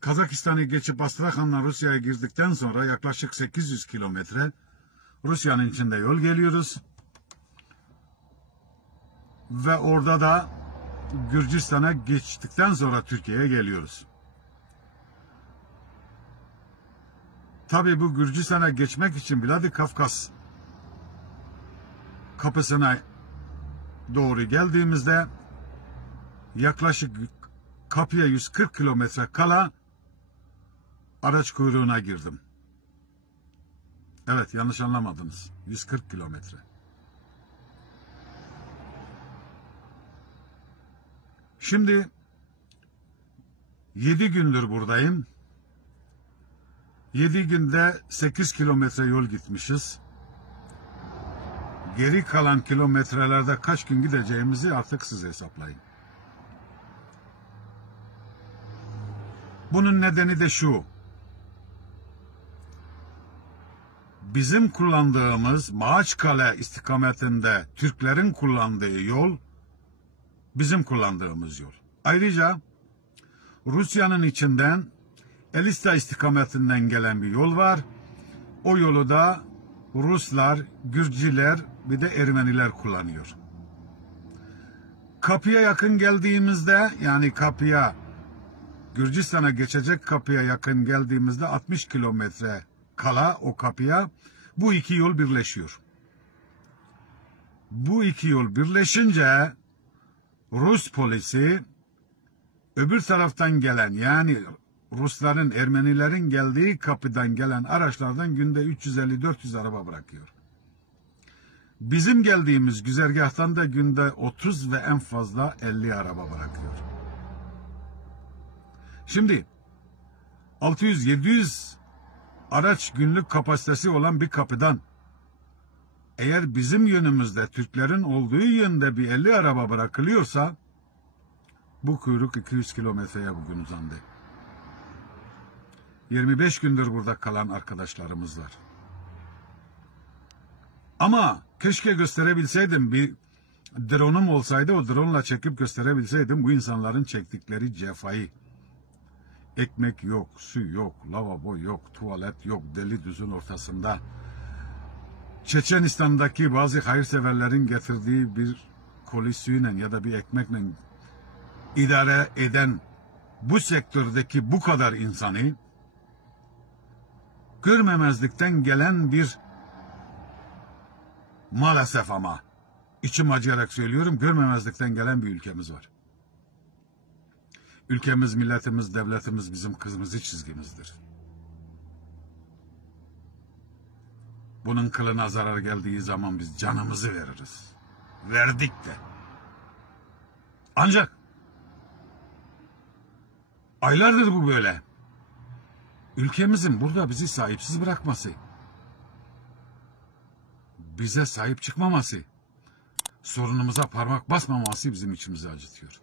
Kazakistan'ı geçip Astrahan'la Rusya'ya girdikten sonra yaklaşık 800 kilometre Rusya'nın içinde yol geliyoruz. Ve orada da Gürcistan'a geçtikten sonra Türkiye'ye geliyoruz. Tabii bu Gürcistan'a geçmek için Vladikavkaz kapısına doğru geldiğimizde yaklaşık kapıya 140 kilometre kala araç kuyruğuna girdim. Evet, yanlış anlamadınız. 140 kilometre. Şimdi 7 gündür buradayım. 7 günde 8 kilometre yol gitmişiz. Geri kalan kilometrelerde kaç gün gideceğimizi artık siz hesaplayın. Bunun nedeni de şu. Bizim kullandığımız Maaçkale istikametinde Türklerin kullandığı yol bizim kullandığımız yol. Ayrıca Rusya'nın içinden Elista istikametinden gelen bir yol var. O yolu da Ruslar, Gürcüler bir de Ermeniler kullanıyor. Kapıya yakın geldiğimizde, yani kapıya, Gürcistan'a geçecek kapıya yakın geldiğimizde 60 kilometre kala o kapıya bu iki yol birleşiyor. Bu iki yol birleşince Rus polisi öbür taraftan gelen, yani Rusların, Ermenilerin geldiği kapıdan gelen araçlardan günde 350-400 araba bırakıyor. Bizim geldiğimiz güzergahtan da günde 30 ve en fazla 50 araba bırakıyor. Şimdi 600-700 araç günlük kapasitesi olan bir kapıdan eğer bizim yönümüzde Türklerin olduğu yönde bir 50 araba bırakılıyorsa bu kuyruk 200 kilometreye bugün uzandı. 25 gündür burada kalan arkadaşlarımız var. Ama keşke gösterebilseydim, bir drone'um olsaydı o drone'la çekip gösterebilseydim bu insanların çektikleri cefayı. Ekmek yok, su yok, lavabo yok, tuvalet yok, deli düzün ortasında. Çeçenistan'daki bazı hayırseverlerin getirdiği bir koli suyla ya da bir ekmekle idare eden bu sektördeki bu kadar insanı görmemezlikten gelen bir, maalesef ama içim acıyarak söylüyorum, görmemezlikten gelen bir ülkemiz var. Ülkemiz, milletimiz, devletimiz bizim kırmızı çizgimizdir. Bunun kılına zarar geldiği zaman biz canımızı veririz. Verdik de. Ancak aylardır bu böyle. Ülkemizin burada bizi sahipsiz bırakması, bize sahip çıkmaması, sorunumuza parmak basmaması bizim içimizi acıtıyor.